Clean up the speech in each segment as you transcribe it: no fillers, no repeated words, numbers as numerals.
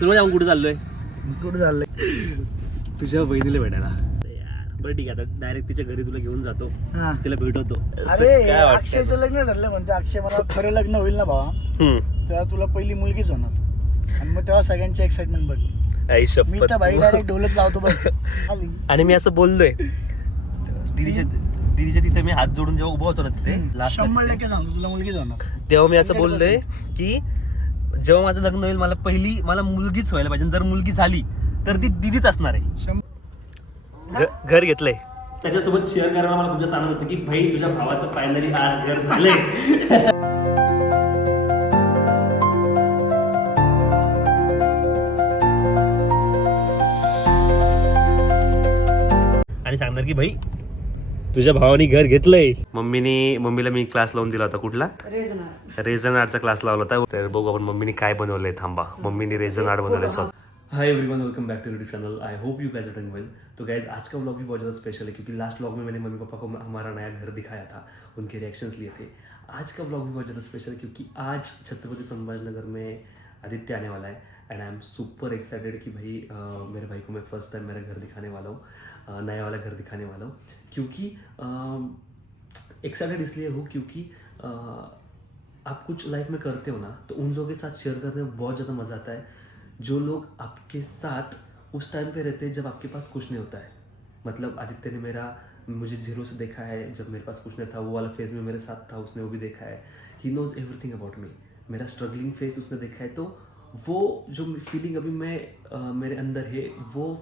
तुला जाऊन कुठे चाललोय? कुठे चाललंय? तुझ्या बहिणीला भेटायला. बरं ठीक आहे, आता डायरेक्ट तिच्या घरी तुला घेऊन जातो, हा. तिला भेटवतो. अरे अक्षयचं लग्न ठरलं म्हणतो. अक्षय मला खरं लग्न होईल ना भावा, तेव्हा तुला पहिली मुलगीच होणार आणि मग तेव्हा सगळ्यांची एक्साइटमेंट बघ. मी तर भाई डायरेक्ट ढोलक लावतो बघ. आणि मी असं बोललोय दीदीच्या तिथे मी हात जोडून जेव्हा उभा होतो ना तिथे 100% सांगतो तुला मुलगीच होणार. तेव्हा मी असं बोललोय की जेव्हा माझं लग्न होईल मला मुलगीच व्हायला पाहिजे. जर मुलगी झाली तर ती दीदीच असणार आहे. घर घेतलंय त्याच्यासोबत शेअर करायला मला खूप जास्त आनंद होतो की भाई तुझ्या भावाचं फायनली आज घर झालंय. आणि सांगणार की भाई तुझ्या भावाने घर घेतलंय. मम्मीला मी क्लास लावून दिला होता. कुठला? रेझन आर्टचा क्लास लावला होता. तर बघू आपण मम्मीने काय बनवलंय. थांबा, मम्मीने रेझन आर्ट बनवलंय स्वतः. Hi everyone, welcome back to YouTube channel. I hope you guys are doing well. तो गाइस आज का व्लॉग भी बहुत ज़्यादा स्पेशल है क्योंकि लास्ट व्लॉग में मैंने मम्मी पापा को हमारा नया घर दिखाया था, उनके रिएक्शंस लिए थे. आज का व्लॉग भी बहुत ज़्यादा स्पेशल है क्योंकि आज छत्रपति संभाजीनगर में आदित्य आने वाला है and I am super excited कि भाई मेरे भाई को मैं फर्स्ट टाइम मेरा घर दिखाने वाला हूँ, नया वाला घर दिखाने वाला हूँ. क्योंकि एक्साइटेड इसलिए हूँ क्योंकि आप कुछ लाइफ में करते हो ना तो उन लोगों के साथ शेयर करने में बहुत ज़्यादा मज़ा आता है जो लोग आपके साथ उस टाइम पे रहते हैं जब आपके पास कुछ नहीं होता है. मतलब आदित्य ने मुझे जीरो से देखा है जब मेरे पास कुछ नहीं था. वो वाला फेज में मेरे साथ था, उसने वो भी देखा है. He knows everything about me. मेरा स्ट्रगलिंग फेस उसने देखा है. तो वो जो फीलिंग अभी मेरे अंदर है वो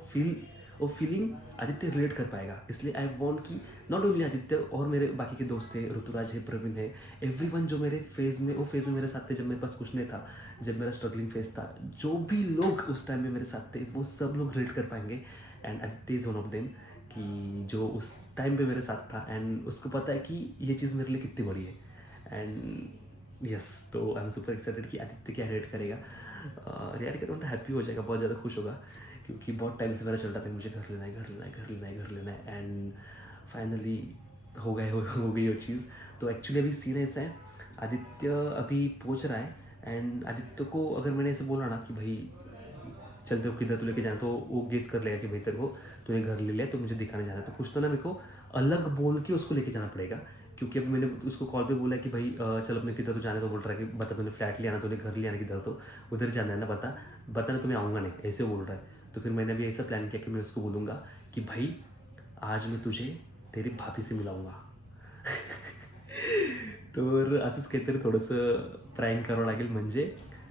फीलिंग आदित्य रिलेट कर पाएगा. इसलिए आई वॉन्ट कि नॉट ओनली आदित्य और मेरे बाकी के दोस्त थे, ऋतुराज है, प्रवीण है, एवरीवन जो मेरे फेज में मेरे साथ थे जब मेरे पास कुछ नहीं था, जब मेरा स्ट्रगलिंग फेज था. जो भी लोग उस टाइम में मेरे साथ थे वो सब लोग रिलेट कर पाएंगे. End Aditya is one of them कि जो उस टाइम पे मेरे साथ था एंड उसको पता है कि ये चीज़ मेरे लिए कितनी बड़ी है. एंड यस, तो आई एम सुपर एक्साइटेड कि आदित्य क्या रिएक्ट करेगा. रिएक्ट करेगा तो हैप्पी हो जाएगा, बहुत ज़्यादा खुश होगा क्योंकि बहुत टाइम से मेरा चल रहा था मुझे घर लेना है एंड फाइनली हो गई वो चीज़. तो एक्चुअली अभी सीन ऐसा है, आदित्य अभी पहुंच रहा है एंड आदित्य को अगर मैंने ऐसे बोला ना कि भाई चल तेरे को किधर तो लेके जाना, तो वो गेस कर लेगा कि भाई तेरे को तूने घर ले लिया तो मुझे दिखाने जाना है. तो कुछ तो ना मेरे को अलग बोल के उसको लेके जाना पड़ेगा क्योंकि अभी मैंने उसको कॉल पे बोला कि भाई चल अपने किधर तो जाने. तो बोल रहा है कि बता तूने फ्लैट लिया ना, तूने घर लिया ना, किधर तो उधर जाना है ना, बता ना, तो मैं आऊँगा नहीं, ऐसे बोल रहा है. तो फिर मैंने अभी ऐसा प्लान किया कि मैं उसको बोलूँगा कि भाई आज मैं तुझे तेरी भाभी से मिलाऊंगा. तर असंच काहीतरी थोडंसं प्रँक करावं लागेल म्हणजे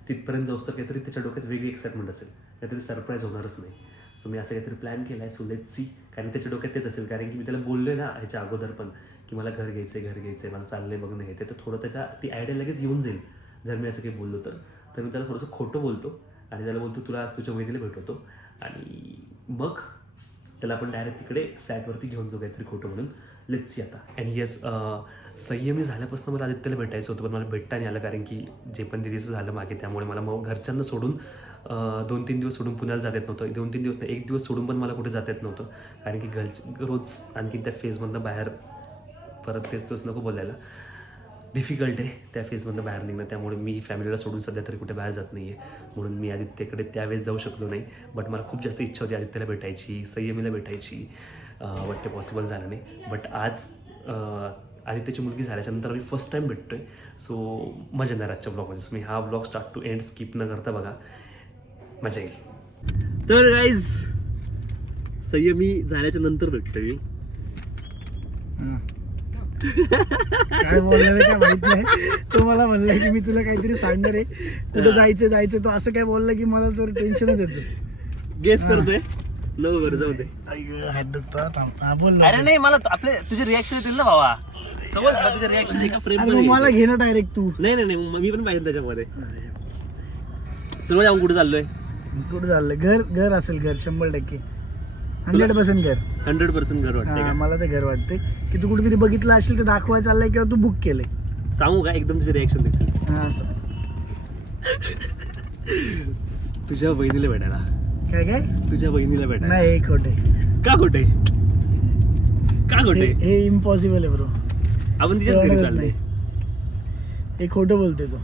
तिथपर्यंत जाऊस तर काहीतरी त्याच्या डोक्यात वेगळी एक्साइटमेंट असेल, नाहीतरी सरप्राईज होणारच नाही. सो मी असं काहीतरी प्लॅन केला आहे. So let's see. कारण त्याच्या डोक्यात तेच असेल, कारण की मी त्याला बोललो आहे ना ह्याच्या अगोदर पण की मला घर घ्यायचं आहे, मला चाललंय बघणं हे ते. तर थोडं ती आयडिया लगेच येऊन जाईल जर मी असं काही बोललो तर मी त्याला थोडंसं खोटं बोलतो आणि त्याला बोलतो तुला आज तुझ्या वहिनीला भेटवतो आणि मग त्याला आपण डायरेक्ट तिकडे फ्लॅटवरती घेऊन जाऊ काहीतरी खोटं म्हणून. लेट्स सी आता. अँड येस, संयमी झाल्यापासून मला आदित्यला भेटायचं होतं पण मला भेटता नाही आलं कारण की जे पण दिदीचं झालं मागे, त्यामुळे मला मग घरच्यांना सोडून 2-3 दिवस सोडून पुण्याला जात येत नव्हतं. 2-3 दिवस नाही, 1 दिवस सोडून पण मला कुठे जाता येत नव्हतं कारण की रोज आणखी त्या फेजमधनं बाहेर परत तेच नको बोलायला. डिफिकल्ट आहे त्या फेजमधनं बाहेर निघणं. त्यामुळे मी फॅमिलीला सोडून सध्या तरी कुठे बाहेर जात नाही आहे. म्हणून मी आदित्यकडे त्यावेळेस जाऊ शकलो नाही. बट मला खूप जास्त इच्छा होती आदित्यला भेटायची, संयमीला भेटायची. बट ते पॉसिबल झालं नाही. बट आज आदित्यची मुलगी झाल्याच्यानंतर आम्ही फर्स्ट टाईम भेटतो आहे. सो मजा येणार आजच्या ब्लॉगमध्ये. सो मी हा blog start to end skip न करता बघा, मजा येईल. तर गाईज संयमी झाल्याच्या नंतर भेटतोय. काय बोललेलं काय माहित नाही. तो मला म्हणलं की मी तुला काहीतरी सांगणार आहे, कुठं जायचं. तो असं काय बोललं की मला तर टेन्शनच येतं. गेस करतोय नो बरं, जाऊ दे. हात दुखतो. बोल. अरे नाही, मला आपले तुझे रिॲक्शन येतील ना भावा. समज तुझे रिॲक्शन एका फ्रेम मध्ये. मला घेणं डायरेक्ट तू. नाही मी पण पाहिजे त्याच्यामध्ये. तुला जाऊन कुठे चाललोय? कुठं चाललंय? घर असेल, घर 100%, 100% घर. 100% घर वाटतंय. मला ते घर वाटते की तू कुठेतरी बघितलं असेल तर दाखवायला चाललंय किंवा तू बुक केलंय. सांगू का एकदम तुझे रिॲक्शन देतील. तुझ्या बहिणीला भेटायला. काय तुझ्या बहिणीला भेटायला? नाही, खोटे. का खोटे? हे इम्पॉसिबल आहे ब्रो. आपण तिच्याच घरी चाललोय. हे खोटं बोलतोय तो.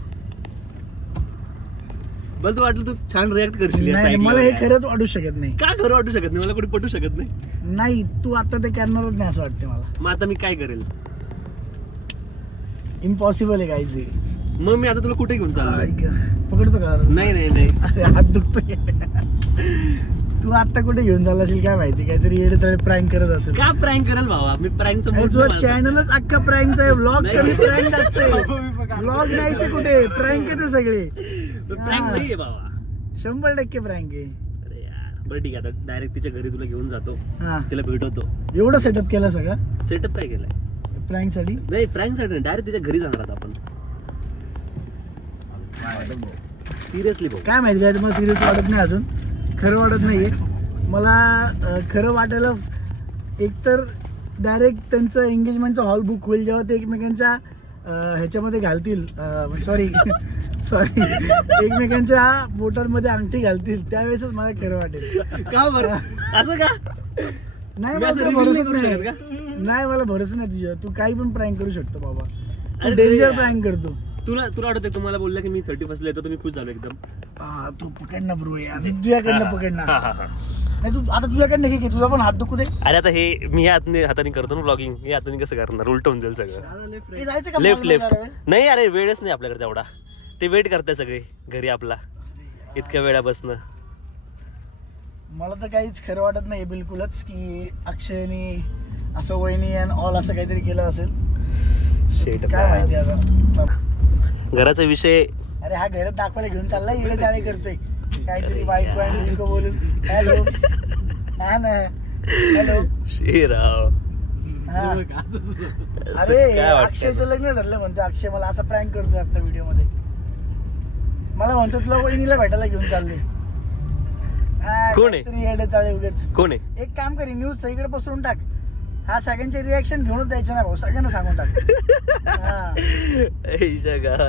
मला तू वाटलं तू छान रिॲक्ट करशील या नाही side ला मला हे वगैरे. खरंच वाटू शकत नाही. का खरं वाटू शकत नाही मला कोणी पटू शकत नाही. नाही तू आता ते करणारच नाही असं वाटते मला. मग आता मी काय करेल. इम्पॉसिबल आहे काहीच हे. मग मी आता तुला कुठे घेऊन चाललोय. पकडतो का? नाही नाही नाही अरे हात दुखतोय. तू आता कुठे घेऊन चालला असेल काय माहिती, काहीतरी येडे चाळे प्रँक करत असेल. का प्रँक करेल भावा. मी प्रँक तुझा चॅनलच अख्खा प्रँकचा आहे. व्लॉग कमी प्रँक असते. व्लॉग नाहीचे कुठे प्रँक आहे सगळे. प्रँक नाहीये भावा. 100% प्रँक आहे. अरे यार बरं ठीक आहे आता डायरेक्ट तिच्या घरी तुला घेऊन जातो. हा तिला भेटवतो. एवढं सेटअप केलं सगळं सेटअप काय केलाय प्रँक साठी. नाही प्रँक साठी डायरेक्ट तिच्या घरी जाणार आता आपण. सिरियसली भाऊ. काय माहिती काय मला सिरियस वाटत नाही अजून. खरं वाटत नाहीये मला. खरं वाटायला एकतर डायरेक्ट त्यांचं एंगेजमेंटचा हॉल बुक होईल जेव्हा ते एकमेकांच्या ह्याच्यामध्ये घालतील. सॉरी एकमेकांच्या बोटांमध्ये अंगठी घालतील त्यावेळेसच मला खरं वाटेल. का बरं असं का. नाही मी असं मला reveal भरोसा नाही करू नाही. शकत नाही मला भरोसा नाही तुझ्या. तू काही पण प्रँक करू शकतो बाबा. तू अरे डेंजर यार. प्रँक करतो. तुला तुला आठवतंय तुम्हाला बोलला की मी 31st ला येतो तुम्ही खुश झालो एकदम. हा तू पकडणार ब्रो यार. तुझ्याकडनं पकडणार. हा, हा, हा. नाही तू आता तुझ्याकडनं घे की तुझा पण हात दुखू दे. अरे आता हे मी हाताने करतो ना ब्लॉगिंग. हे हाताने कसं करणार उलट होऊन जाईल सगळं. हे जायचं का लेफ्ट मॉलला लेफ्ट जरा वेळ? नाही अरे वेळच नाही आपल्याकडे तेवढा. ते वेट करताय सगळे घरी आपला इतक्या वेळा बसणं. मला तर काहीच खरं वाटत नाही बिलकुलच की अक्षयनी असं वहिनी अँड ऑल असं काहीतरी केलं असेल. शेट काय माहिती आता. घराचा विषय. अरे हा घरात दाखवायला घेऊन चाललाय इकडे चाळे करतोय काहीतरी बायको आणि मुलगा बोलून. हॅलो हा ना हॅलो श्रीराव. हा. असं अरे काय वाटतंय? अक्षयचं लग्न ठरलं म्हणतो. अक्षय मला असा प्रँक करतोय आता व्हिडिओ मध्ये. मला म्हणतो तुला वहिनीला भेटायला घेऊन चालले. कोण आहे? येडे चाळे उगाच. कोण आहे. एक काम कर न्यूज सगळीकडे पसरून टाक. हा सगळ्यांचे रिॲक्शन घेऊनच द्यायचं नाही भाऊ. सगळ्यांना सांगून टाक. हा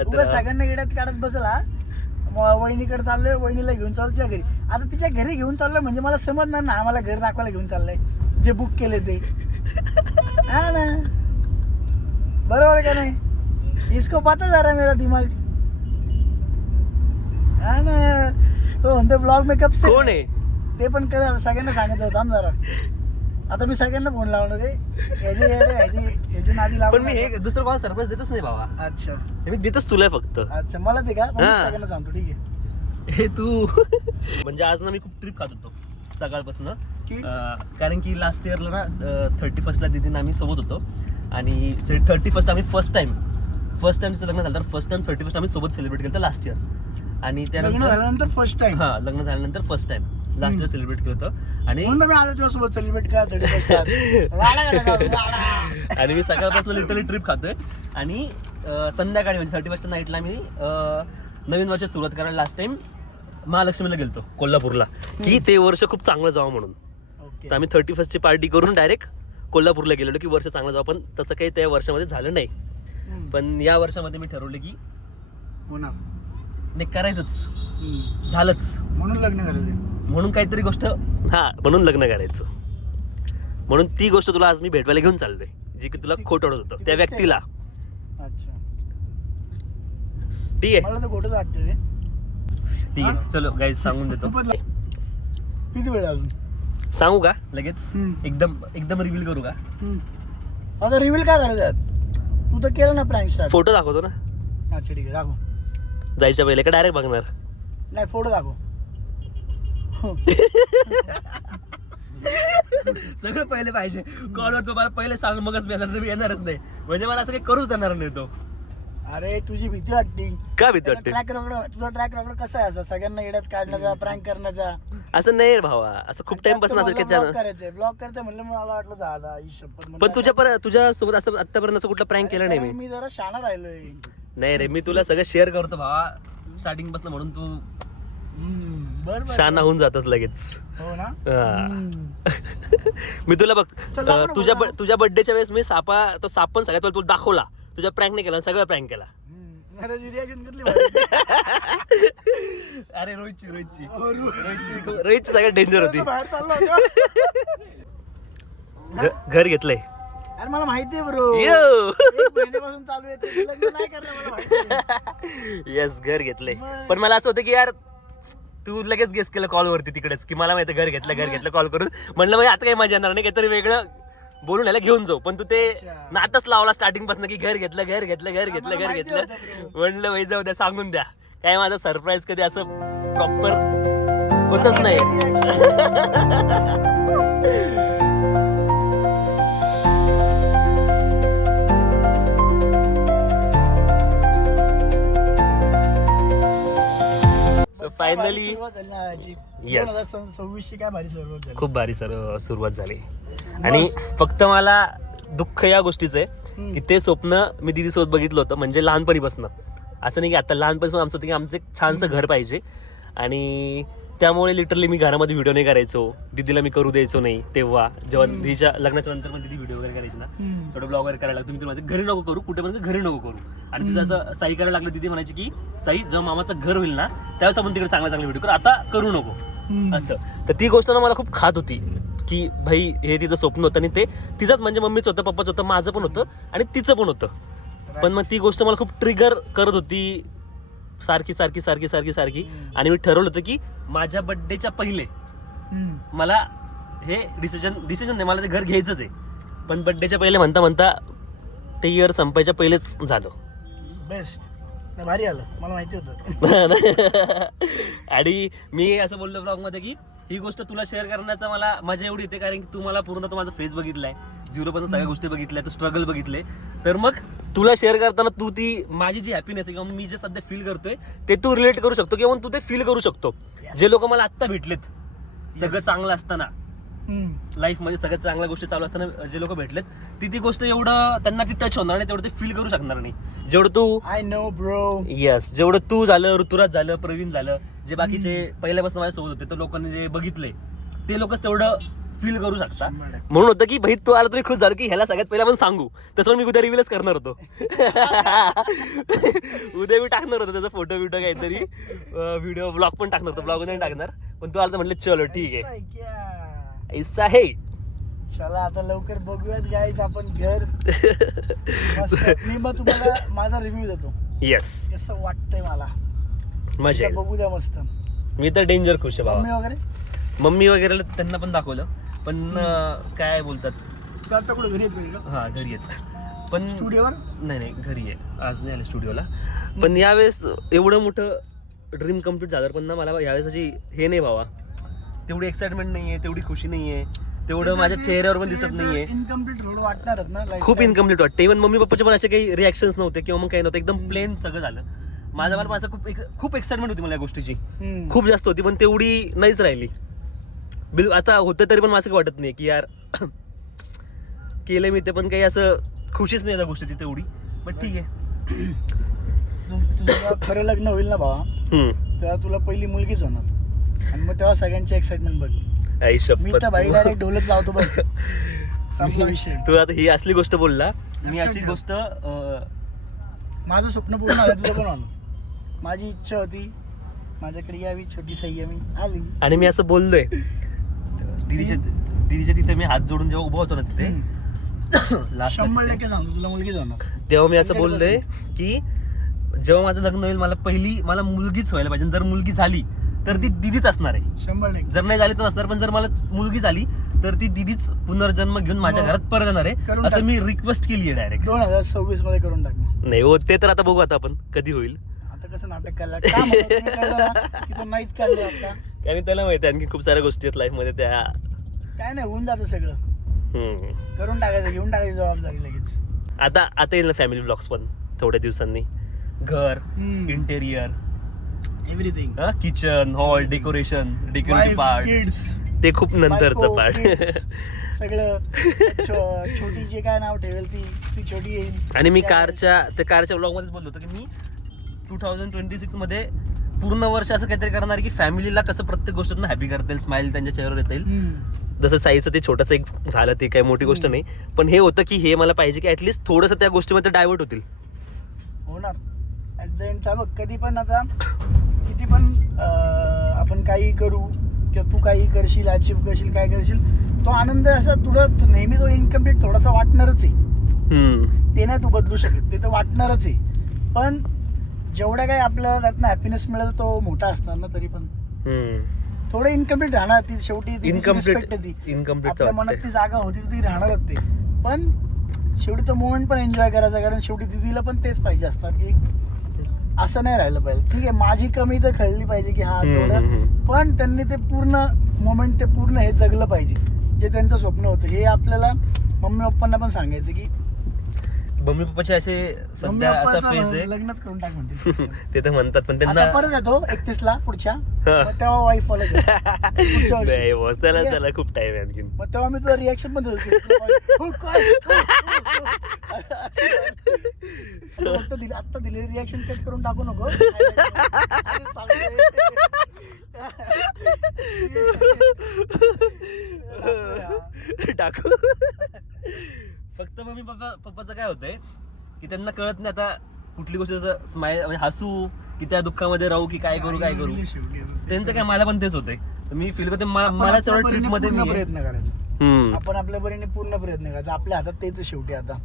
उगाच सगळ्यांना येड्यात काढत बसला. वहिनीकडे चाललोय वहिनीला घेऊन चाललो तुझ्या घरी. आता तिच्या घरी घेऊन चाललोय म्हणजे मला समजणार ना आम्हाला घर दाखवायला घेऊन चाललंय जे बुक केले ते. हा ना बरोबर का नाही. इसको पता जा रहा है मेरा दिमाग. हा ना तो म्हणतो ब्लॉग में कब से. कोण आहे. ते पण कळलं सगळ्यांना सांगत होता जरा. आता मी सगळ्यांना फोन लावणार रे. ह्याची नादी लावून. पण मी हे दुसरं कोणाला सरप्राईज देतच नाही बाबा. अच्छा मी देतच तुला फक्त. अच्छा मलाच आहे का. मग मी हा. सगळ्यांना सांगतो ठीक आहे. हे तू म्हणजे आज ना मी खूप ट्रिप खात होतो सकाळपासून. की? कारण की लास्ट इयरला ना 31st ला दिदीनं आम्ही सोबत होतो. आणि 31st आम्ही फर्स्ट टाइम तिचं लग्न झालं तर फर्स्ट टाइम 31st आम्ही सोबत सेलिब्रेट केलं लास्ट इयर. आणि लग्न त्यानंतर झाल्यानंतर फर्स्ट टाइम. हा लग्न झाल्यानंतर first time last year celebrate केलं होतं. आणि म्हणून मी आलो तुझ्यासोबत सेलिब्रेट करा 31st. आणि मी सकाळपासून लिटरली ट्रिप खातोय. आणि संध्याकाळी म्हणजे 31st नाईटला मी नवीन वर्ष सुरुवात करायला लास्ट टाइम महालक्ष्मीला गेलतो कोल्हापूरला की ते वर्ष खूप चांगलं जावं म्हणून. ओके. तर आम्ही 31st ची पार्टी करून डायरेक्ट कोल्हापूरला गेलेलो की वर्ष चांगलं जावं. पण तसं काही त्या वर्षामध्ये झालं नाही. पण या वर्षामध्ये मी ठरवलं की होणार. नाही करायचंच. झालंच. म्हणून लग्न करायचं. म्हणून काहीतरी गोष्ट म्हणून लग्न करायचं. म्हणून ती गोष्ट तुला आज मी भेटवायला घेऊन चाललोय जी की तुला खोट वाटत होतं त्या व्यक्तीला. अच्छा ठीक आहे मला तर खोटंच वाटतं ते. ठीक आहे चलो गाईज सांगून देतो. किती वेळ अजून सांगू का लगेच. एकदम रिव्हील करू का. आता रिव्हील काय करायचं. तू तर केलं ना प्रँक स्टार्ट. फोटो दाखवतो ना. अच्छा ठीक आहे दाखव. जायच्या पहिले का डायरेक्ट बघणार. नाही फोटो दाखव. सगळं पहिले पाहिजे कॉलवर तुम्हाला पहिले सांग मगच मी येणारच नाही. म्हणजे मला असं काही करूच देणार नाही तो. अरे तुझी भीती वाटते का भीती वाटते. ट्रॅक रेकॉर्ड तुझा ट्रॅक रेकॉर्ड कसा आहे असं सगळ्यांना येड्यात काढण्याचा प्रँक करण्याचा. असं नाही रे भावा. असं खूप टाइम पासून असं ब्लॉग करायचंय ब्लॉग करायचं म्हणलं मला वाटलं झाला ही शपथ. पण तुझ्या सोबत असं आतापर्यंत असं कुठला प्रँक केला नाही मी. मी जरा शाणा राहिलोय. नाही रे मी तुला सगळं शेअर करतो भावा स्टार्टिंग पासून म्हणून तू बरं शाना होऊन जातस लगेच. हो ना. मी तुला बघ चल दाखव ना तुझ्या बर्थडेच्या वेळेस मी साप पण सगळ्यात पहिले तुला दाखवला. तुझ्या प्रँक नाही केला सगळं प्रँक केला. रिॲक्शन घेतली. अरे रोहितची सगळ्यात डेंजर होती. बाहेर चालला होता. घर घेतलंय. अरे मला माहितीये ब्रो. यो. महिन्यापासून चालू आहे ते लग्न नाही करणार मला माहिती. येस घर घेतलंय. मग. पण मला असं होतं की यार तू लगेच गेस केलं कॉलवरती तिकडेच की मला माहिती घर घेतलं कॉल करून. म्हणलं म्हणजे आता काही मजा येणार नाही, काहीतरी वेगळं बोलून यायला घेऊन जाऊ. पण तू ते नाटच लावला स्टार्टिंग पासून की घर घेतलं. म्हणलं भाई जाऊ द्या, सांगून द्या. काय माझं सरप्राईज कधी असं प्रॉपर होतच नाही. Finally Yes. 2026 काय भारी सुरुवात झाली. खूप भारी सुरुवात झाली. आणि फक्त मला दुःख या गोष्टीचं आहे की ते स्वप्न मी दीदीसोबत बघितलं होतं, म्हणजे लहानपणीपासून. असं नाही की आता लहानपणीपासून आमचं होतं की आमचं एक छानसं घर पाहिजे. आणि त्यामुळे लिटरली मी घरामध्ये व्हिडिओ नाही करायचो, दीदीला मी करू द्यायचो नाही. तेव्हा जेव्हा दीदीच्या लग्नाच्या नंतर पण दीदी व्हिडिओ वगैरे करायची ना, थोडं ब्लॉग वगैरे करायला लागतो. मी माझं घरी नको करू, कुठे पण घरी नको करू. आणि तिचं असं साई करायला लागलं, दीदी म्हणायची की साई जेव्हा मामाचं घर होईल ना त्यावेळेस आपण तिकडे चांगला व्हिडिओ करू, आता करू नको असं. तर ती गोष्ट ना मला खूप खात होती की भाई हे तिचं स्वप्न होतं आणि ते तिचंच म्हणजे मम्मीचं होतं, पप्पाचं होतं, माझं पण होतं आणि तिचं पण होतं. पण मग ती गोष्ट मला खूप ट्रिगर करत होती सारखी. आणि मी ठरवलं होतं की माझ्या बर्थडेच्या पहिले मला हे डिसिजन नाही, मला ते घर घ्यायचंच आहे. पण बर्थडेच्या पहिले म्हणता ते इयर संपायच्या पहिलेच झालं. बेस्ट, भारी आलं, मला माहिती होतं. आणि मी असं बोललो ब्लॉग मध्ये की ही गोष्ट तुला शेअर करण्याचा मला मजा एवढी येते कारण की तू मला पूर्ण तो माझा फेस बघितलाय, 0 पासून सगळ्या गोष्टी बघितल्या, तो स्ट्रगल बघितले. तर मग तुला शेअर करताना तू ती माझी जी हॅपीनेस आहे किंवा मी जे सध्या फील करतोय ते तू रिलेट करू शकतो किंवा तू ते फील करू शकतो. जे लोक मला आत्ता भेटलेत सगळं चांगलं असताना, लाईफ मध्ये सगळ्यात चांगल्या गोष्टी चालू असताना जे लोक भेटलेत ती गोष्ट एवढं त्यांना ती टच होणार नाही, तेवढं ते फील करू शकणार नाही जेवढं तू. I know bro. येस, जेवढं तू झालं, ऋतुराज झालं, प्रवीण झालं, जे बाकीचे पहिल्यापासून माझ्यासोबत होते तर लोकांनी जे बघितले ते लोकच तेवढं फील करू शकता. म्हणून होतं की भाई तू आला तरी खुश झालं की ह्याला सगळ्यात पहिला पण सांगू. तसं मी उद्या रिव्हिलच करणार होतो. उद्या मी टाकणार होतो त्याचा फोटो बिटो काहीतरी, व्हिडिओ ब्लॉग पण टाकणार होतो, ब्लॉग नाही टाकणार. पण तू आला तर म्हटलं चलो ठीक आहे, ऐसा आहे. चला आता लवकर बघूयात गाईज आपण घर. मी मग तुम्हाला माझा रिव्ह्यू देतो. येस, कसं वाटतंय मला, मजा बघू द्या मस्त. मी तर डेंजर खुश आहे बाबा. मम्मी वगैरे त्यांना पण दाखवलं, पण काय बोलतात आता कुठे घरी येत? हा घरी येत, पण स्टुडिओवर नाही घरी आहे, आज नाही आले स्टुडिओला. पण यावेळेस एवढं मोठं ड्रीम कम्प्लीट झालं पण ना मला यावेळेस अशी हे नाही बाबा, तेवढी एक्साइटमेंट नाहीये, तेवढी खुशी नाहीये, तेवढं माझ्या चेहऱ्यावर पण दिसत नाहीये. इनकम्प्लीट थोडं वाटणारच ना, खूप इनकम्प्लीट वाटतं. इव्हन मम्मी पप्पाचे पण असे काही रिॲक्शन्स नव्हते किंवा मग काही नव्हतं, एकदम प्लेन सगळं झालं. मला असं खूप एक्साइटमेंट होती मला या गोष्टीची, खूप जास्त होती, पण तेवढी नाहीच राहिली. आता होतं तरी पण माझं काही वाटत नाही की यार केलं मी ते, पण काही असं खुशीच नाही त्या गोष्टीची तेवढी. पण ठीक आहे, तुझं खरं लग्न होईल ना भावा, तेव्हा तुला पहिली मुलगीच होणार आणि मग तेव्हा सगळ्यांची एक्साइटमेंट बघ. मी तर भाई डायरेक्ट ढोलत लावतो बघ, संपला विषय. तू आता ही असली गोष्ट बोलला, मी अशी गोष्ट माझं स्वप्न पूर्ण झालं, तुझं पण आलं. माझी इच्छा होती माझ्याकडे यावी छोटी संयमी, आली. आणि मी असं बोललोय दीदीच्या तिथे मी हात जोडून जेव्हा उभा होतो ना तिथे 100% सांगतो तुला मुलगीच होणार. तेव्हा मी असं बोललोय की जेव्हा माझं लग्न होईल मला मुलगीच व्हायला पाहिजे. जर मुलगी झाली तर ती दीदीच असणार आहे, 100%. जर नाही झाली तर नसणार. पण जर मला मुलगी झाली तर ती दीदीच पुनर्जन्म घेऊन माझ्या घरात परत येणार आहे, असं मी रिक्वेस्ट केली आहे डायरेक्ट. 2026 मध्ये करून टाकणार. नाही हो, ते तर आता बघू आता आपण कधी होईल. आता कसं नाटक करायला नाहीच काढलं आता, आणि त्याला माहिती आणखी खूप साऱ्या गोष्टी आहेत लाईफ मध्ये, त्या काय नाही होऊन जातं सगळं. करून टाकायचं, घेऊन टाकायची जबाबदारी लगेच. आता येईल ना फॅमिली ब्लॉग्स पण थोड्या दिवसांनी. घर, interior, everything, kitchen, hall, decorative part, kids, ते खूप नंतरचं पार्ट. सगळं छोटी जे काय नाव ठेवेल ती छोटी येईल. आणि मी कारच्या ब्लॉग मध्येच बोललो होतो की मी 2026 मध्ये पूर्ण वर्ष असं काहीतरी करणार की फॅमिलीला कसं प्रत्येक गोष्टीतून हॅपी करता येईल, स्माइल त्यांच्या चेहऱ्यावर येता येईल. जसं साईचं ते छोटंसं एक झालं, ते काही मोठी गोष्ट नाही, पण हे होतं की हे मला पाहिजे की ऍटलीस्ट थोडंसं त्या गोष्टीमध्ये डायव्हर्ट होतील. होणार ऍट द एंड. बघ कधी पण आता किती पण आपण काही करू किंवा तू काही करशील, अचीव करशील, काय करशील, तो आनंद असा तुला नेहमी तो इनकम्प्लीट थोडासा वाटणारच आहे. ते नाही तू बदलू शकत, ते तर वाटणारच आहे. पण जेवढ्या काही आपल्याला त्यातनं हॅपीनेस मिळेल तो मोठा असणार ना तरी पण. थोडं इनकम्प्लीट राहणार ती, शेवटी ती Incomplete- respect आहे ती. incomplete आपल्या वाटतंय. मनात ती जागा होती ती राहणारच ते, पण शेवटी तो मोमेंट पण एन्जॉय करायचा, कारण शेवटी दिदीला पण तेच पाहिजे असणार की असं नाही राहिलं पाहिजे. ठीक आहे माझी कमी तर कळली पाहिजे की हा थोडं, पण त्यांनी ते पूर्ण मोमेंट ते पूर्ण हे जगलं पाहिजे जे त्यांचं स्वप्न होतं. हे आपल्याला मम्मी पप्पांना पण सांगायचं की मम्मी पप्पाचे असे मम्मी सध्या असा पप्पाचं फेज आहे लग्नच करून टाक म्हणते. ते तर म्हणतात, पण त्यांना आता परत येतो 31ला पुढच्या, मग तेव्हा वाईफ फॉलो पुढच्या वर्षी. नाही बॉस, त्याला खूप टाइम आहे आणखीन. मग तेव्हा मी तुझं रिॲक्शन पण देऊ आता दिलेली रिॲक्शन कट करून टाकू नको. टाकू. फक्त मम्मी पप्पाचं काय होतंय की त्यांना कळत नाही आता कुठली गोष्ट स्माईल म्हणजे हसू की त्या दुःखामध्ये राहू की काय करू. त्यांचं काय, मला पण तेच होतंय. मी फील करते मला तेवढं ट्रिप मध्ये मी प्रयत्न करायचा, आपण आपल्या परीने पूर्ण प्रयत्न करायचा. आपल्या हातात तेच शेवटी आता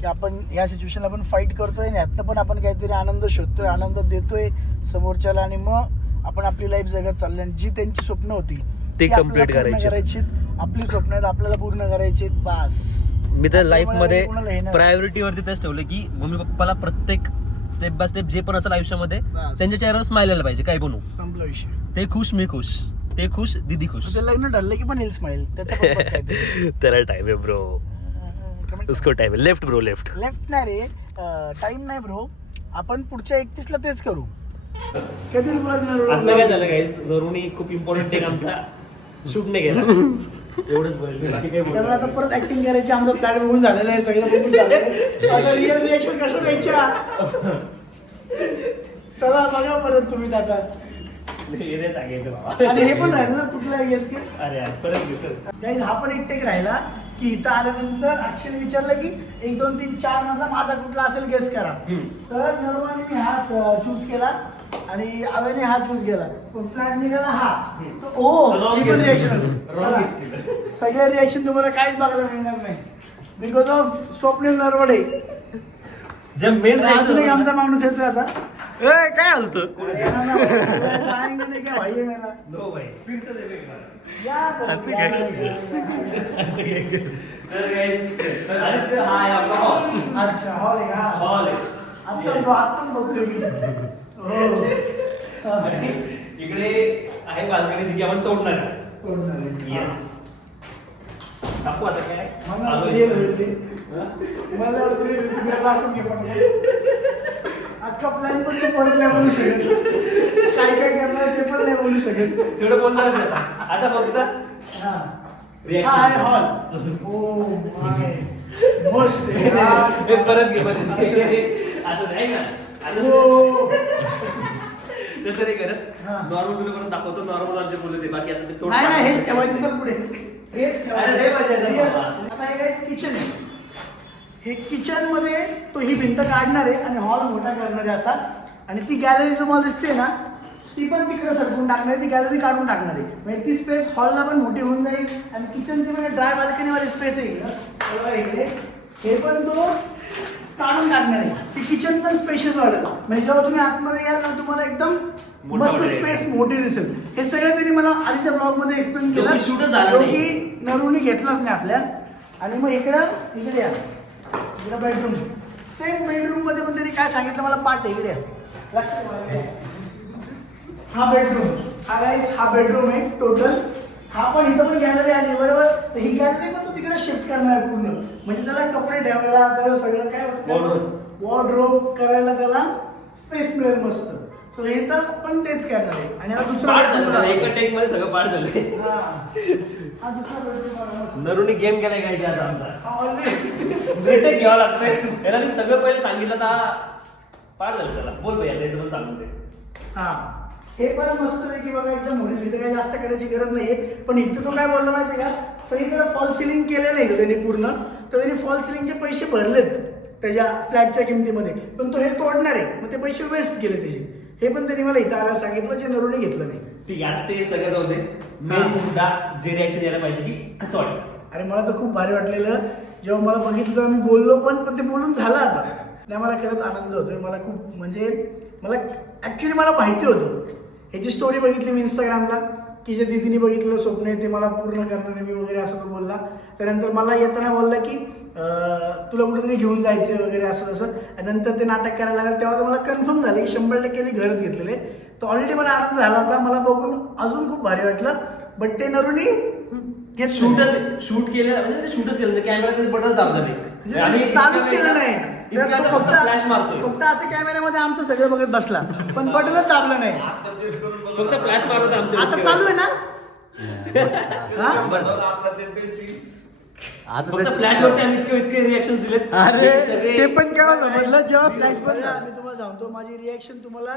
की आपण या सिच्युएशनला आपण फाईट करतोय आणि यातनं पण आपण काहीतरी आनंद शोधतोय, आनंद देतोय समोरच्याला, आणि मग आपण आपली लाईफ जगत चालली. आणि जी त्यांची स्वप्न होती ती आपल्याला complete पूर्ण करायची, आपली स्वप्न आहेत आपल्याला पूर्ण करायची. बास, मी तर लाईफ मध्ये कोणाला हे नाही. प्रायोरिटी वरती तेच ठेवलं की मम्मी पप्पाला प्रत्येक स्टेप बाय स्टेप जे पण असेल आयुष्यामध्ये बस. त्यांच्या चेहऱ्यावर स्माईल यायला पाहिजे, काय बनू. संपला विषय. ते खुश, मी खुश, ते खुश, दीदी खुश. ते लग्न ठरलं की पण येईल स्माईल, त्याचा पण बघ काहीतरी. त्याला टाइम आहे ब्रो, उसको टाइम आहे. Left bro, left. लेफ्ट नाही रे, टाइम नाही ब्रो. आपण पुढच्या 31ला तेच करू. कधीच आता काय झालं गाईस, नरुनी खूप इम्पॉर्टंट एक आमचा शूट नाही केला. एवढंच बोलले, बाकी काय त्यामुळे आता परत ऍक्टिंग करायची. आमचं फ्लॅट बघून झालेलं आहे, सगळं बघून झालेलं आहे. आता रिअल रिएक्शन कसं द्यायच्या. चला बघा परत तुम्ही आता. आणि हे पण राहिलं ना कुठला येस की अरे परत दिसत गाईज, हा पण एक टेक राहिला की इथं आल्यानंतर अक्षय विचारलं की 1 2 3 4 मधला माझा कुठला असेल गेस करा. तर नरवाने मी हा चूज केला आणि आव्याने हा चूज केला, पण फ्लॅट निघाला हा. तर ओ ही पण रिॲक्शन. सगळ्या रिॲक्शन तुम्हाला काहीच बघायला मिळणार नाही बिकॉज ऑफ स्वप्नील नरवडे. जे मेन अजून एक आमचा माणूस येतो आता. काय हलतो ट्रायंगल नाही काय भाई आहे मेरा. नो भाई फिर से या परत, या. अच्छा हॉल आहे का? आत्ताच बघतोय मी. हो. इकडे आहे बाल्कनी जी की आपण तोडणार आहे. कोण झाले? येस, टाकू आता काय. मला वाटतं हे होईल ते. मला वाटतं हे होईल. तुम्ही दाखवून घे पण. अख्खा प्लॅन पण तू परत नाही बोलू शकत. काय करणार ते पण नाही बोलू शकत. तेवढं बोलणारच नाही आता. फक्त हा Reaction. हा आहे हॉल. ओ माय मस्त आहे. हे परत घे असं नाही ना. हो. तसं नाही करत. हा. नॉर्मल तुला परत दाखवतो. नॉर्मल आमचे बोलले ते, बाकी आता ते नाही नाही हेच ठेवायचं तर पुढे. हेच अरे लय मजा येते ठेवायचं. बाबा. आता हे काय किचन आहे. हे किचन मध्ये तो ही भिंत काढणार आहे आणि हॉल मोठा करणार आहे असा. आणि ती गॅलरी तुम्हाला दिसते ना, ती पण तिकडे सरकून टाकणार आहे, ती गॅलरी काढून टाकणार आहे. म्हणजे ती स्पेस हॉलला पण मोठी होऊन जाईल. आणि किचनची म्हणजे ड्राय बाल्कनीवाली स्पेस आहे इकडं इकडे, हे पण तो काढून टाकणार आहे. ती किचन पण स्पेशियस वाढेल. म्हणजे जेव्हा तुम्ही आतमध्ये याल ना, तुम्हाला एकदम मोठं मस्त वाटेल. स्पेस मोठी दिसेल. हे सगळं त्यांनी मला आधीच्या ब्लॉग मध्ये एक्सप्लेन जो केलं, की shootच झालं जो नाही. की नरुनी घेतलाच नाही आपल्या. आणि मग इकडे या, इकडे बेडरूम. सेम बेडरूम मध्ये पण त्यांनी काय सांगितलं मला, पाठ आहे इकडे या. लक्षात ठेवा. हा बेडरूम, हा बेडरूम आहे टोटल. हा पण इथं पण गॅलरी आली बरोबर. तर ही गॅलरी पण तो तिकडे शिफ्ट करणार आहे पूर्ण. म्हणजे त्याला कपडे ठेवायला, त्याला सगळं काय होतं, वॉर्डरोब करायला त्याला स्पेस मिळेल मस्त. सो हे तर पण तेच करणार आहे. आणि हा दुसरा एका टेक मध्ये सगळं पाठ झालं. हा दुसरा बेडरूम. नरुनी गेम केलाय काय आता आमचा. हा ऑलरेडी भेटे घ्यावं लागतंय. याला मी सगळं पहिले सांगितलं तर पाठ झालं त्याला. बोल भैया त्याचं पण सांगून दे. हा हे पण मस्त आहे की बघा एकदम मोठी. इथं काही जास्त करायची गरज नाहीये. पण इथं तो काय बोलला माहितीये का, सगळीकडे फॉल सिलिंग केलेलं आहे त्यांनी पूर्ण. तर त्यांनी फॉल सिलिंगचे पैसे भरलेत त्याच्या फ्लॅटच्या किमतीमध्ये, पण तो हे तोडणार आहे. मग ते पैसे वेस्ट केले त्याचे. हे पण त्यांनी मला इथं आल्यावर सांगितलं, जे नरुने घेतलं नाही. ठीक आहे, आता ते सगळं जाऊ दे. मेन मुद्दा जे रिॲक्शन यायला पाहिजे की कसं वाटतं. अरे मला तर खूप भारी वाटलेलं जेव्हा मला बघितलं तेव्हा मी बोललो पण ते बोलून झालं आता. नाही मला खरंच आनंद होतो. मला खूप म्हणजे मला ॲक्च्युली मला माहिती होतं ह्याची स्टोरी बघितली मी इंस्टाग्रामला की जे दीदीने बघितलं स्वप्न आहे ते मला पूर्ण करणार आहे मी वगैरे असं तो बोलला. त्यानंतर मला येताना बोलला की तुला कुठेतरी घेऊन जायचं वगैरे असं तसं. आणि नंतर ते नाटक करायला लागलं तेव्हा तर मला कन्फर्म झालं की 100% घरच घेतलेले. तर ऑलरेडी मला आनंद झाला होता. मला बघून अजून खूप भारी वाटलं. बट ते नरूनी शूट केलं म्हणजे शूटच केलं कॅमेरा बटन दाबला म्हणजे चालूच केलं नाही. फ्लॅश मारतोय फक्त असं कॅमेऱ्यामध्ये आमचं सगळं बघत बसला पण बटनच दाबलं नाही. फक्त फ्लॅश मारत आमच्या आता चालू आहे ना. फक्त फ्लॅश वरती आम्ही इतके रिएक्शन दिलेत. ते पण केव्हा समजलं जेव्हा फ्लॅश बंद. मी तुम्हाला सांगतो माझी रिएक्शन तुम्हाला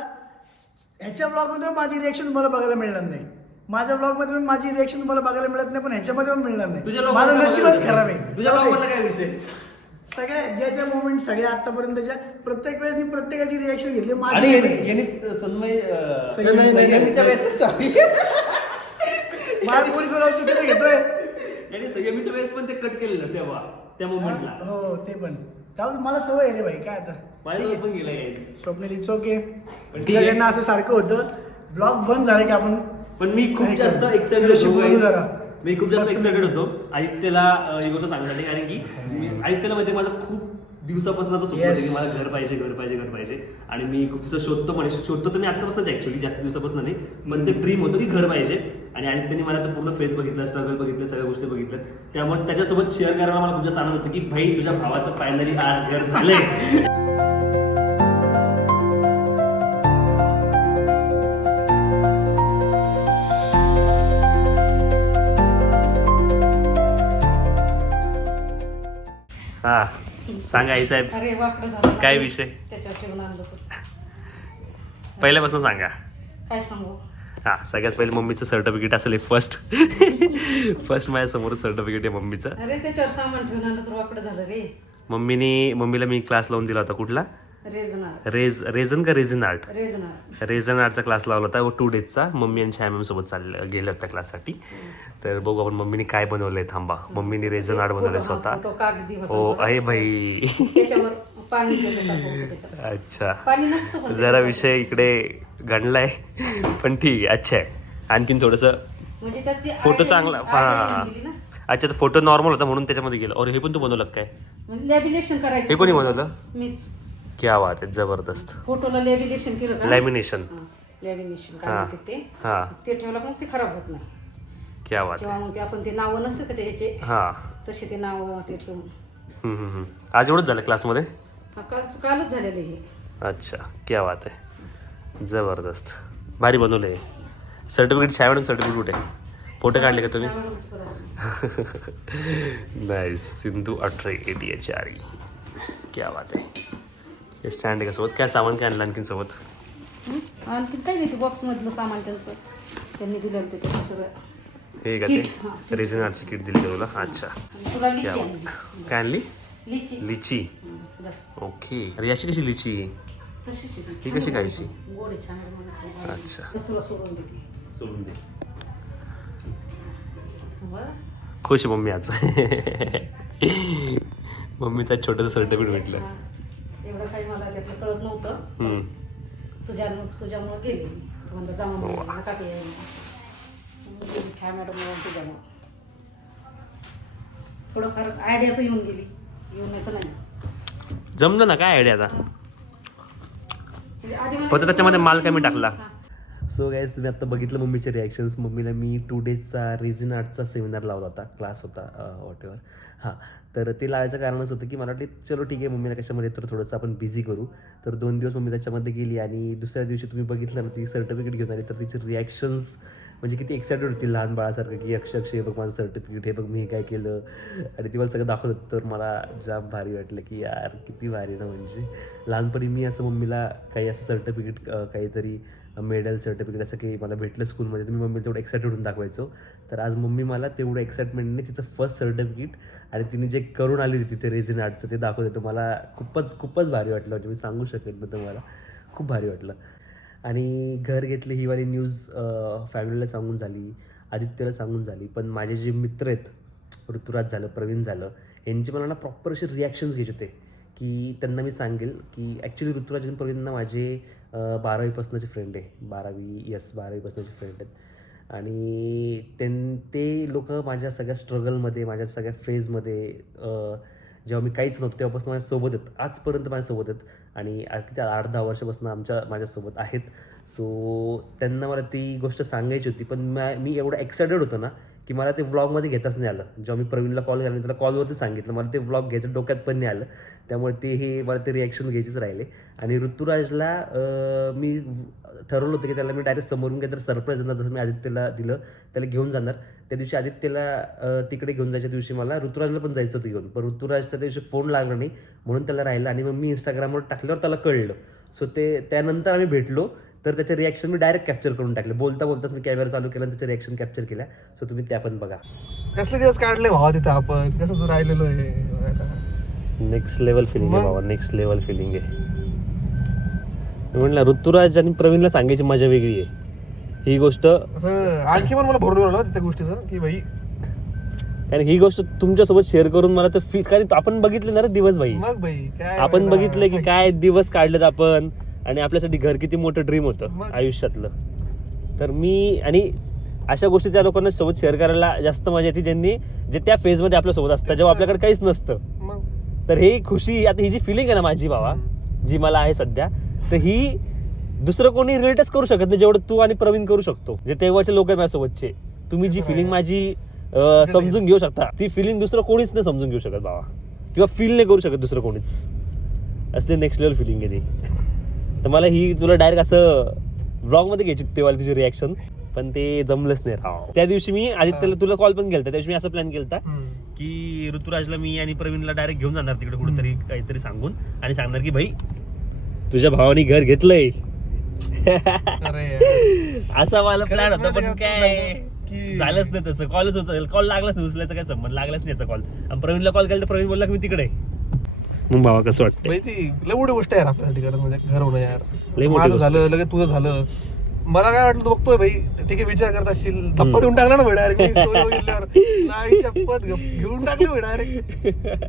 ह्याच्या ब्लॉग मध्ये माझी रिएक्शन तुम्हाला बघायला मिळणार नाही. माझ्या ब्लॉग मध्ये पण माझी रिएक्शन तुम्हाला बघायला मिळत नाही पण ह्याच्यामध्ये पण मिळणार नाही. माझं नशीबच खराब आहे. तुझ्या ब्लॉग मधला काय विषय सगळ्या ज्या मोमेंट सगळ्या आतापर्यंतच्या प्रत्येक वेळेस मी प्रत्येकाची रिएक्शन घेतली. आणि माझी यांनी सन्मय संयमीच्या माझ्या पोलीस चुकीचं घेतोय. यांनी संयमीच्या वेळेस पण ते कट केलेलं तेव्हा त्या मोमेंटला. हो ते पण जाऊ दे, मला सवय आहे रे भाई. काय आता माझ्याजवळ पण गेलं guys. Swapnil it's okay. पण तुझ्याकडनं असं सारखं होतं ब्लॉग बंद झालं की आपण पण मी खूप जास्त एक्साइटेड होतो guys. मी खूप जास्त एक्साइटेड होतो आदित्यला ही गोष्ट सांगण्यासाठी. कारण की आदित्यला माहिती माझं खूप दिवसापासूनच स्वप्न होतं की मला घर पाहिजे घर पाहिजे घर पाहिजे. आणि मी खूप दिवस शोधतो तर मी आतापासूनच ऍक्च्युअली जास्त दिवसापासून नाही पण ते ड्रीम होतं की घर पाहिजे. आणि आदित्यने मला तो पूर्ण फेस बघितला स्ट्रगल बघितलं सगळ्या गोष्टी बघितल्या. त्यामुळे त्याच्यासोबत शेअर करायला मला खूप जास्त आनंद होतो की भाई तुझ्या भावाचं फायनली आज घर झालंय. हा सांगा आई साहेब अरे वाकडं झालं काय विषय त्याच्यावर ठेवून आणलं तर पहिल्यापासून सांगा. काय सांगू. हा सगळ्यात पहिले मम्मीचं सर्टिफिकेट असेल फर्स्ट माझ्या समोर सर्टिफिकेट आहे मम्मीचं. अरे त्याच्यावर सामान ठेवून आणलं तर वाकडं झालं रे. मम्मीला मी क्लास लावून दिला होता कुठला रेजनार रेझन का रेझन आर्ट रेजनार रेझन आर्टचा क्लास लावला होता 2 डेजचा. मम्मी आणि छाया मॅम सोबत गेले होत्या क्लाससाठी. तर बघू आपण मम्मीने काय बनवलंय. थांबा मम्मीने रेझन आर्ट बनवलंय स्वतः. फोटो कागदी होता. हो आहे भाई. त्याच्यावर पाणी गेलं होतं त्याच्यावर. अच्छा पाणी नसतं पण जरा विषय इकडे गणलाय पण ठीक आहे. अच्छा आहे. आणखीन थोडंसं म्हणजे त्याची फोटो idea- चांगला idea येऊन गेली ना. अच्छा तर फोटो नॉर्मल होता म्हणून त्याच्यामध्ये गेलं. और हे पण तू बनवलं काय म्हणजे लॅबिलेशन करायचं. हे कोणी बनवलं मीच क्या बात आहे जबरदस्त. फोटोला लॅबिलेशन केलं का. लॅमिनेशन लॅमिनेशन हा. काय म्हणते ते हा ते ठेवलं मग ते खराब होत नाही. क्या बात किंवा मग ते आपण ते नावं नसतं का त्याचे आहे. हा तसे ते नाव ते ठेवून. आज एवढंच झालं क्लासमध्ये. हा कालच झालेलं हे. अच्छा क्या बात आहे जबरदस्त भारी बनवलं आहे. सर्टिफिकेट छायावरून सर्टिफिकेट कुठे फोटो काढले का तुम्ही. नाईस सिंधू 1880 HRE क्या बात आहे. हे स्टँड आहे का सोबत काय सामान काय आणलं आणखीन सोबत. आणखी काय नाही ते बॉक्स मधलं सामान त्यांचं त्यांनी दिलेलं ते त्याचं सगळं. हे का किट, हां. ते रेझन आर्टची किट दिली तुला. अच्छा आणि तुला लिची क्या आणली. बात. काय आणली लिची लिची. जा. ओके अरे अशी कशी लिची तशीच आहे ती. ही कशी खायची. गोड आहे, छान आहे म्हणून. अच्छा तर तुला सोडून देते. सोडून दे. बरं. खुश आहे मम्मी आज. मम्मीचा छोटंसं सर्टिफिकेट भेटलं. हा. एवढं काही मला त्यातलं कळत नव्हतं. हम्म. तुझ्यामुळं गेले मी. तू म्हणलं जाऊन वा. नका ते छान मॅडम तुझ्यामुळं थोडंफार आयडिया तर येऊन गेली. येऊन येतं नाही. जमलं ना काय आयडिया आता. म्हणजे आधी मला- फक्त त्याच्यामध्ये माल कमी टाकला. हा. सो गाईज तुम्ही आता बघितलं मम्मीचे रिॲक्शन्स. मम्मीला मी 2 डेजचा रेझिन आर्टचा सेमिनार लावला होता क्लास होता वॉटेवर. हां तर ते लावायचं कारणच होतं की मला वाटलं चलो ठीक आहे मम्मीला कशामध्ये तर थोडंसं आपण बिझी करू. तर 2 दिवस मम्मी त्याच्यामध्ये गेली आणि दुसऱ्या दिवशी तुम्ही बघितलं ना ती सर्टिफिकेट घेऊन आली तर तिचे रिॲक्शन्स म्हणजे किती एक्सायटेड होती लहान बाळासारखं की अक्षय हे बघ माझं सर्टिफिकेट हे बघ मी काय केलं. आणि ती मला सगळं दाखवत होतं. तर मला जाम भारी वाटलं की यार किती भारी ना. म्हणजे लहानपणी मी असं मम्मीला काही असं सर्टिफिकेट काहीतरी मेडल सर्टिफिकेट असं काही मला भेटलं स्कूलमध्ये तर मी मम्मीला तेवढं एक्सायटेड होऊन दाखवायचो. तर आज मम्मी मला तेवढं एक्साइटमेंटने तिचं फर्स्ट सर्टिफिकेट आणि तिने जे करून आली होती तिथे रेझिन आर्टचं ते दाखवत होतं. मला खूपच भारी वाटलं. म्हणजे मी सांगू शकेन ना तुम्हाला खूप भारी वाटलं. आणि घर घेतली ही वाली न्यूज फॅमिलीला सांगून झाली आदित्यला सांगून झाली. पण माझे जे मित्र आहेत ऋतुराज झालं प्रवीण झालं यांचे मला ना प्रॉपर असे रिॲक्शन्स घ्यायचे होते की त्यांना मी सांगेल की ॲक्च्युली ऋतुराज आणि प्रवीणना माझे 12वीपासूनचे फ्रेंड आहे, 12वीपासूनचे फ्रेंड आहेत. आणि ते लोक माझ्या सगळ्या स्ट्रगलमध्ये, माझ्या सगळ्या फेजमध्ये जेव्हा मी काहीच नव्हतं तेव्हापासून माझ्यासोबत आहेत, आजपर्यंत माझ्यासोबत आहेत. आणि किती 8-10 वर्षापासून माझ्यासोबत आहेत. सो त्यांना मला ती गोष्ट सांगायची होती, पण मी एवढं एक्सायटेड होतो ना की मला ते व्लॉगमध्ये घेताच नाही आलं. जेव्हा मी प्रवीणला कॉल केला, मी त्याला कॉलवरती सांगितलं, मला ते व्लॉग घ्यायचं डोक्यात पण नाही आलं. त्यामुळे मला ते रिॲक्शन घ्यायचीच राहिले. आणि ऋतुराजला मी ठरवलं होतं की त्याला मी डायरेक्ट समोरून काहीतरी सरप्राईज देणार, जसं मी आदित्यला दिलं, त्याला घेऊन जाणार. त्या दिवशी आदित्यला तिकडे घेऊन जायच्या दिवशी मला ऋतुराजला पण जायचं होतं घेऊन, पण ऋतुराजचा त्या दिवशी फोन लागला नाही म्हणून त्याला राहिलं. आणि मग मी इंस्टाग्रामवर टाकल्यावर त्याला कळलं. सो त्यानंतर आम्ही भेटलो, तर त्याचे रिॲक्शन मी डायरेक्ट कॅप्चर करून टाकले. बोलताच मी कॅमेरा चालू केला आणि त्याचे रिॲक्शन कॅप्चर केल्या. सो तुम्ही त्या पण बघा. कसले दिवस काढले भावा तिथं आपण, कसं राहिलेलो आहे. नेक्स्ट लेवल फिलिंग आहे बाबा, नेक्स्ट लेवल फिलिंग आहे. मी म्हटलं ऋतुराज आणि प्रवीणला सांगायची मजा वेगळी आहे. ही गोष्ट असं आणखी पण मला भरून आलं त्या गोष्टीचं की भाई, कारण ही गोष्ट तुमच्यासोबत शेअर करून मला तर फील, कारण आपण बघितले ना रे दिवस भाई, मग भाई काय आपण बघितलं की काय दिवस काढलेत आपण, आणि आपल्यासाठी घर किती मोठं ड्रीम होतं मग. आयुष्यातलं. तर मी आणि अशा गोष्टी त्या लोकांना सोबत शेअर करायला जास्त मजा येते ज्यांनी जे त्या फेजमध्ये आपल्यासोबत असतं, जेव्हा आपल्याकडे काहीच नसतं. मग तर ही खुशी, आता ही जी फिलिंग आहे ना माझी भावा, जी मला आहे सध्या, तर ही दुसरं कोणी रिलेटच करू शकत नाही जेवढं तू आणि प्रवीण करू शकतो, जे तेव्हाचे लोक आहे माझ्यासोबतचे. तुम्ही जी फिलिंग माझी समजून घेऊ शकता, ती फिलिंग दुसरं कोणीच नाही समजून घेऊ शकत बाबा, किंवा फील नाही करू शकत दुसरं कोणीच. असले नेक्स्ट लेवल फिलिंग आहे ती. तर मला ही तुला डायरेक्ट असं व्लॉगमध्ये घ्यायची तेव्हा तुझी रिॲक्शन, पण ते जमलंच नाही राव. त्या दिवशी मी आदित्यला तुला कॉल पण केला, त्या दिवशी मी असं प्लॅन केला की ऋतुराजला मी आणि प्रवीणला डायरेक्ट घेऊन जाणार तिकडे कुठेतरी काहीतरी सांगून, आणि सांगणार की भाई तुझ्या भावाने घर घेतलंय. असा मला प्लॅन होता, पण काय झालंच नाही तसं. कॉल लागलाच नाही, उचलायचा काय संबंध, लागलाच नाही याचा कॉल. आणि प्रवीणला कॉल केला तर प्रवीण बोलला की मी तिकडे. मग भावा कसं वाटतं? भाई ती लय मोठी गोष्ट आहे यार आपल्यासाठी, गरज म्हणजे घर होणं यार. लय मोठी माझं गोष्ट. झालं लगेच तुझं झालं. मला काय वाटलं, तू बघतोय भाई ठीक आहे विचार करत असशील, धप्पा देऊन टाकला ना भाई डायरेक्ट. नाही शपथ घेऊन टाकली भाई डायरेक्ट.